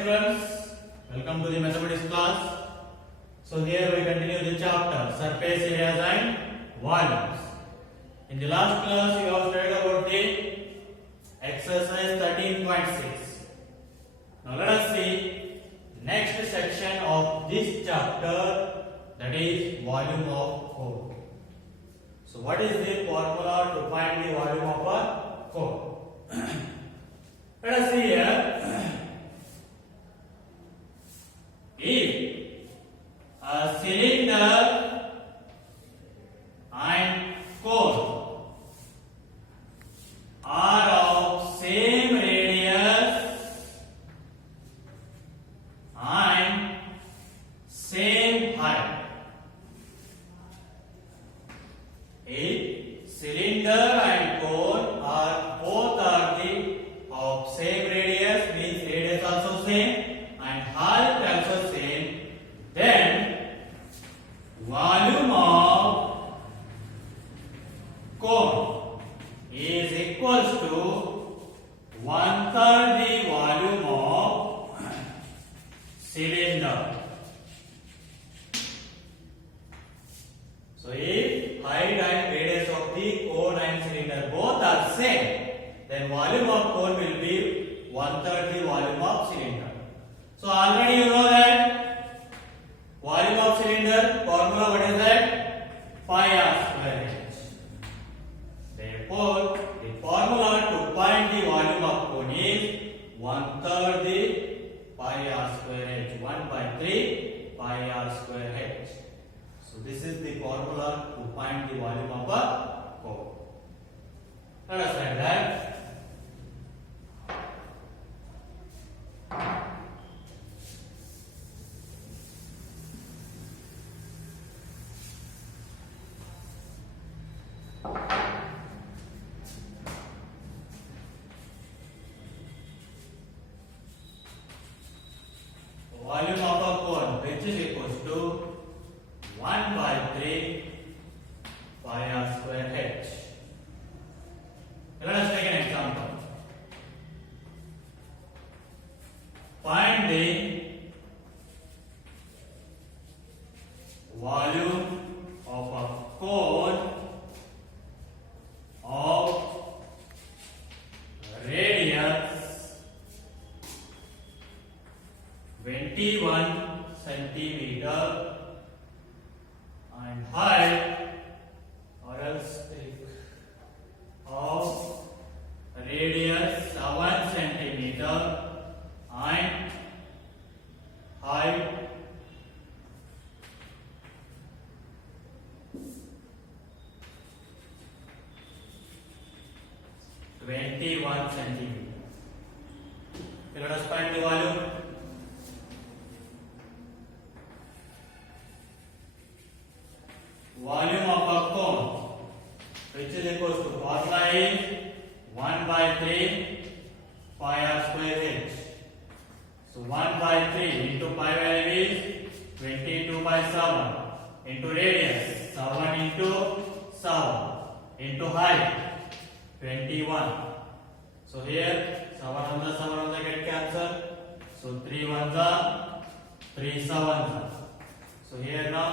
students, welcome to the mathematics class. So here we continue the chapter surface areas and volumes. In the last class we have studied about the exercise 13.6. Now let us see next section of this chapter, that is volume of cone. So what is the formula to find the volume of a cone? Let us see here. If a cylinder and cone are of same radius and same height, if cylinder and cone are both of same radius, means radius also same and height also same, then volume of cone is equals to 1/3 the volume of cylinder. So if height and radius of the cone and cylinder both are same, then volume of cone will be 1/3 the volume of cylinder. So already you know that volume of cylinder formula, what is that? Pi r square h. Therefore, the formula to find the volume of cone is 1/3 the pi r square h, 1/3 pi r square h. So this is the formula to find the volume of a cone. Let us write that. Volume of a cone, which is equals to 1/3 pi r square h. Let us take an example. Find the volume of a cone of radius 21 centimeter and height, or else take of radius 7 centimeter and height 21 centimeter. Okay, let us find the volume. Volume of a cone, which is equals to formula is 1/3 pi r square h. So 1/3 into pi value is 22/7 into radius 7 into 7 into height 21. So here 7 get cancelled. So 3 1s are 3 7s are. So here now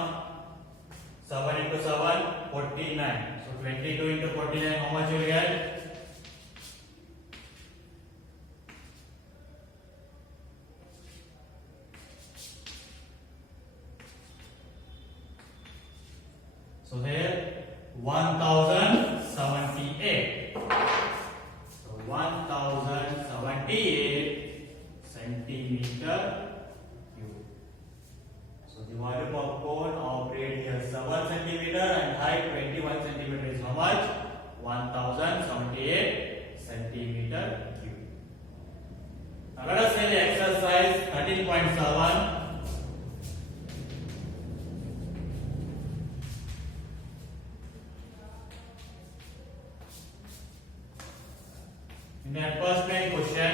7 into 7, 49. So 22 into 49, how much you will get? So here 1078. So 1078 centimeter cube. So the volume of cone of radius 7 centimeter and height 21 centimeter is how much? 1078 centimeter cube. Now let us say the exercise 13.7. In that first main question,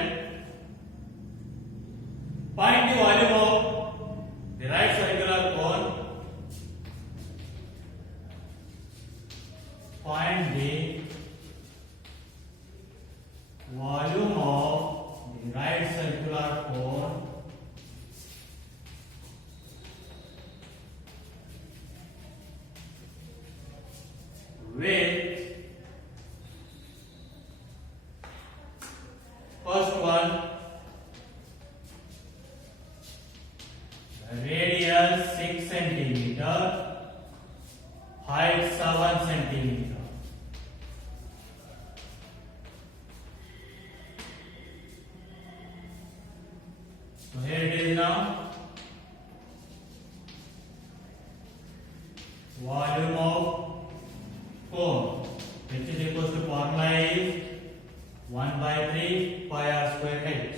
find the volume of the right circular cone. Find the volume of the right circular cone which is equals to formula is 1 by 3 pi r square h.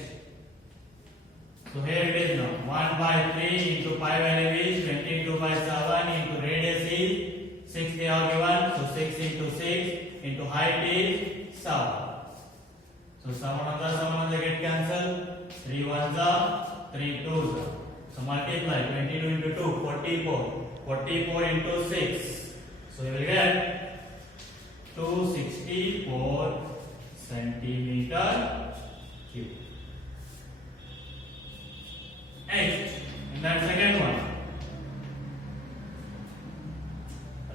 So here it is now 1 by 3 into pi value is 22 by 7 into radius is 6 they are given, so 6 into 6 into height is 7. So 7 get cancelled, 3 ones are 3 twos. So multiply 22 into 2, 44. 44 into 6. So you will get 264 centimeter cube. Next, in that second one,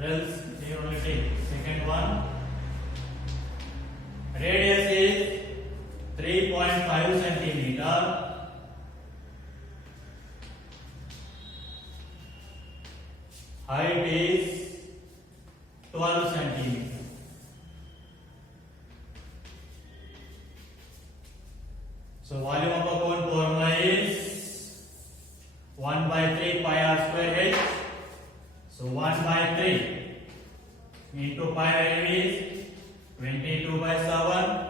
else here only take second one. Radius is 3.5 centimeter. Height is 12 centimeter. So volume of a cone formula is 1 by 3 pi r square h. So 1 by 3 into pi value is 22 by 7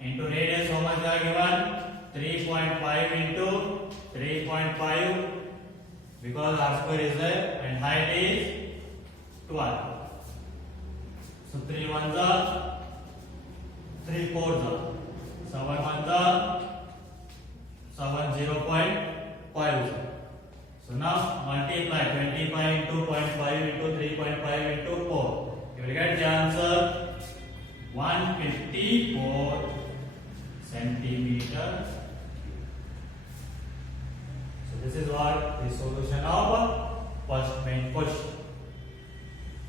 into radius how much are given 3.5 into 3.5 because r square is there and height is 12. So 3 ones are 3 fours are 7 ones are 7 0.5. So now multiply 25 into 0.5 into 3.5 into 4. You will get the answer 154 centimeter. So this is what the solution of first main question.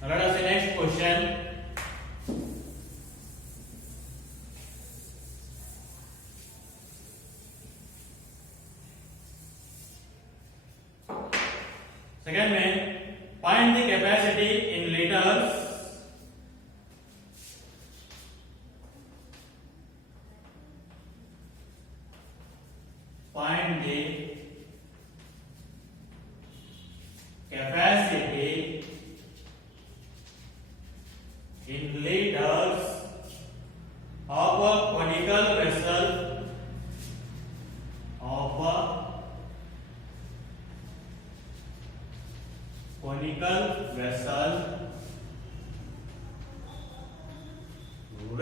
Now let us see next question. Second main, find the capacity in liters find the capacity in liters of a conical vessel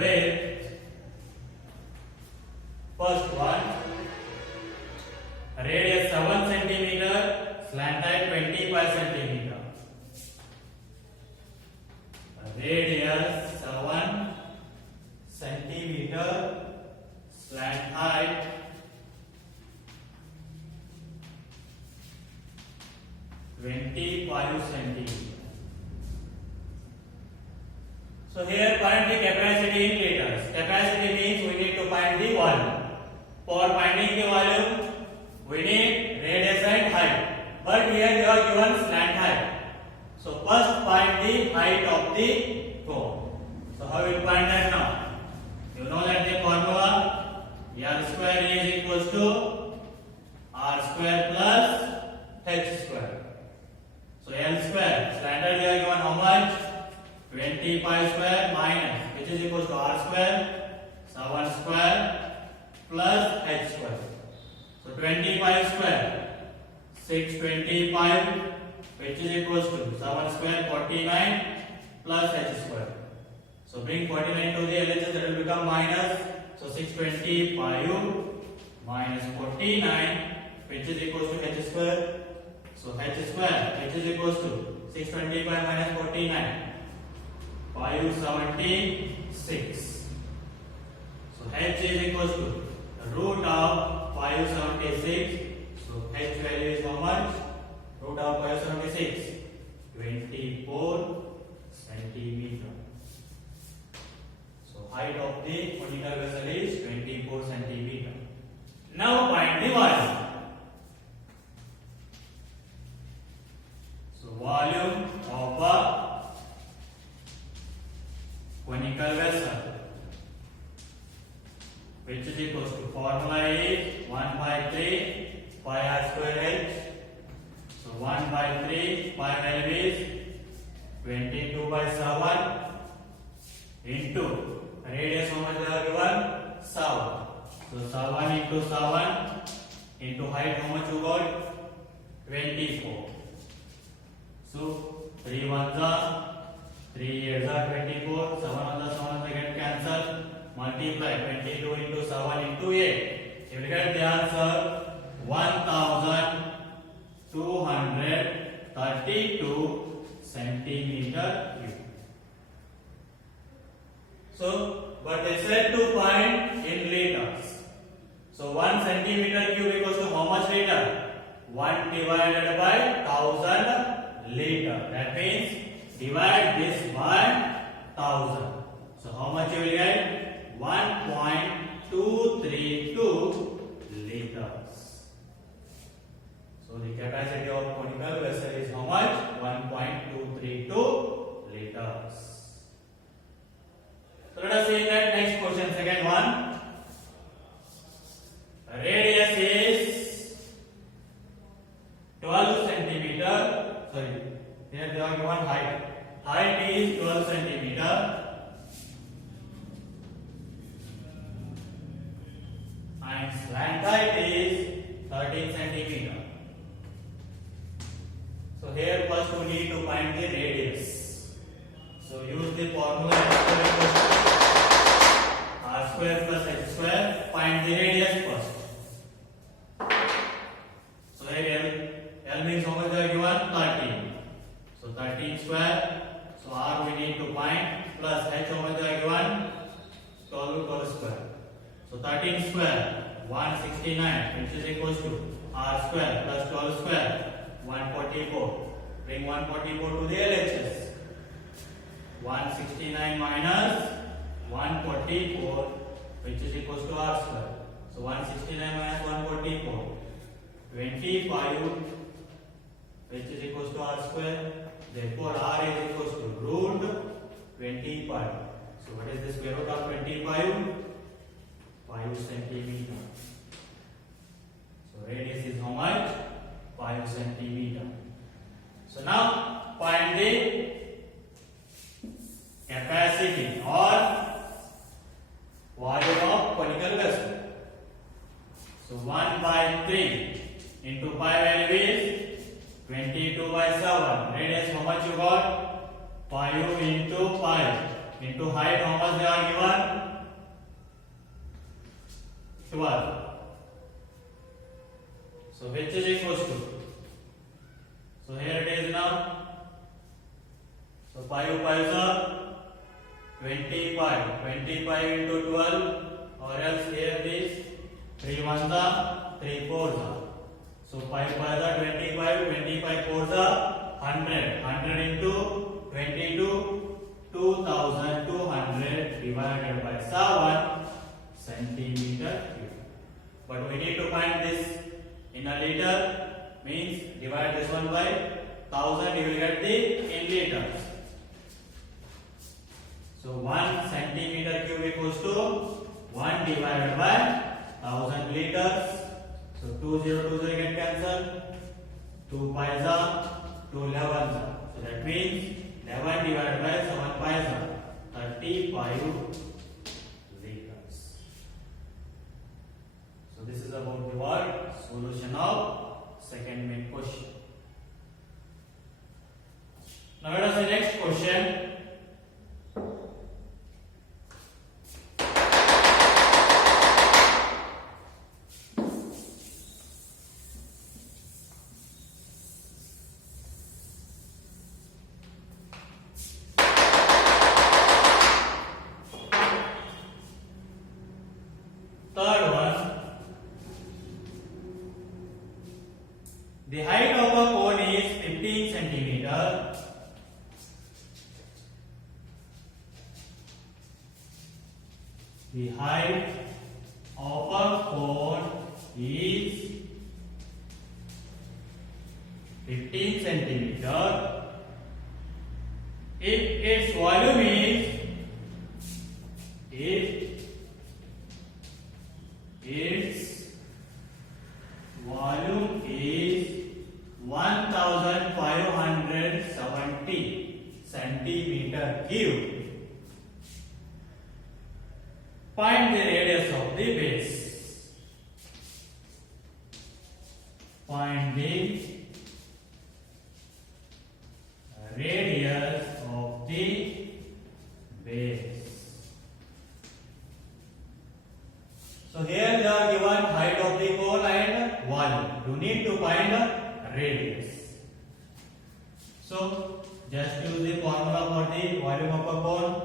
with first one radius 7 centimeter, slant height 25 centimeter. Radius 7 centimeter, slant height 25 centimeter. So here find the capacity in liters. Capacity means we need to find the volume. For finding the volume, we need radius and height. But here you are given slant height. So first find the height of the cone. So how we find that now? You know that the formula R square is equals to R square plus H square. So L square, standard here given how much? 25 square minus, which is equals to R square, 7 square plus H square. So 25 square, 625, which is equals to 7 square, 49 plus H square. So bring 49 to the LHS, that will become minus. So 625 minus 49, which is equals to H square. So H square, which is equals to 625 minus 49. 576. So H is equals to the root of 576. So H value is how much? Root of 576. 24 centimeter. So height of the conical vessel is 24 centimeter. Now find the volume. So volume of a conical vessel, which is equals to formula is 1 by 3 pi r square h. So 1 by 3 pi value is 22 by 7 into radius how much they are given? 7. So 7 into 7 into height how much you got? 24. So 3 ones are 3 8s are 24. 7 on the 7 they get cancelled. Multiply 22 into 7 into 8. You will get the answer 1232 centimeter cube. So, but they said to find in liters. So 1 centimeter cube equals to how much liter? 1 divided by 1000 liter. That means divide this by 1000. So how much you will get? 1.232 liters. So the capacity of conical vessel is how much? 1.232 liters. So let us see that next question, second one. Radius is 12 centimeter. Sorry, here they are given height. Height is 12 centimeter. And slant height is 13 centimeter. So here first we need to find the radius. So use the formula r square plus h square. Find the radius first. So here L means how much they are given? 13. So 13 square. So r we need to find plus h how much they are given? 12 square. So 13 square 169 which is equals to r square plus 12 square 144. Bring 144 to the LHS. 169 minus 144 which is equals to r square. So 169 minus 144 25 which is equals to r square. Therefore r is equals to root 25. So what is the square root of 25? 5 centimeter. So radius is how much? 5 centimeter. So now find the capacity or volume of conical vessel. So 1 by 3 into 5 value is 22 by 7. Radius how much you got? 5 into 5 into height how much they are given? 12. So which is equals to? So here it is now. So 5 5s are 25. 25 into 12, or else here this 3 1s are 3 4s are. So 5 5s are 25. 25 4s are 100. 100 into 22, 2200 divided by 7 centimeter cube. But we need to find this in a liter, means divide this one by 1000, you will get the in liters. So 1 centimeter cube equals to 1 divided by 1000 liters. So 2 0 2 0 get cancelled. 2 pies are 2 11s are. So that means 11 divided by 7 pies are 35 liters. So this is about the word solution of second main question. Now let us see next question. Third one, the height of a cone is 15 centimeter. The height of a cone is 15 centimeter. If its volume is its volume is 1570 centimeter cube, find the radius of the base. Find the radius of the base. So here they are given height of the cone and volume. You need to find radius. So just use the formula for the volume of a cone.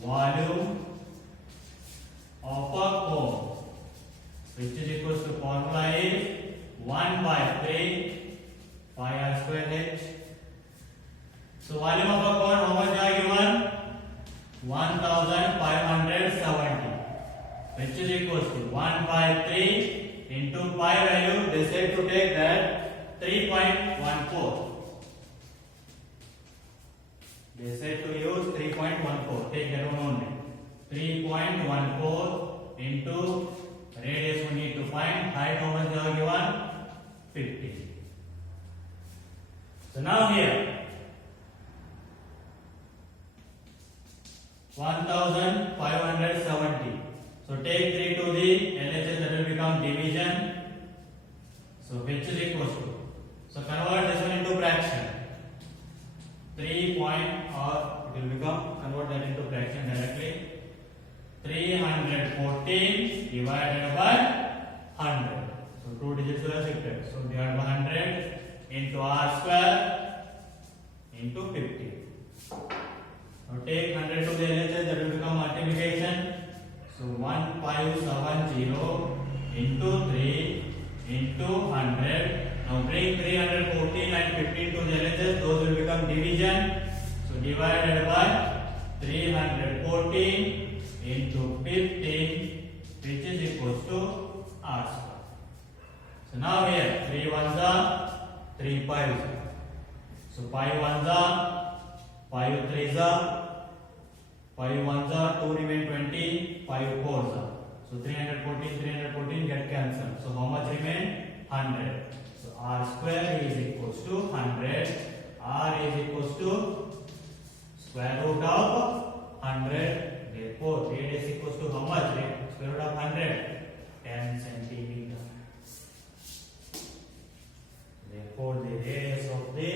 Volume of a cone, which is equals to formula is 1 by 3 pi r square h. So volume of a cone, how much are given? 1570, which is equals to 1 by 3 into pi value. They said to take that 3.14. They said to use 3.14. Take that one only. 3.14 into radius we need to find. Height how much they are given? 50. So now here 1570. So take 3 to the LHS, that will become division. So which is equals to. So convert this one into fraction. 3 point, or it will become, convert that into fraction directly. 314 divided by 100. So 2 digits will have shifted. So divided by 100 into r square into 50. Now take 100 to the LHS, that will become multiplication. So 1570 into 3 into 100. Now bring 314 and 15 to the LHS, those will become division. So divided by 314 into 15, which is equals to r square. So now here 3 ones are 3 5s. So 5 ones are 5 3s are 5 ones are 2 remain 20, 5 4s are. So 314 get cancelled. So how much remain? 100. So r square is equals to 100. R is equals to square root of 100. Therefore radius equals to how much? Square root of 100. 10 centimeter. Therefore the radius of the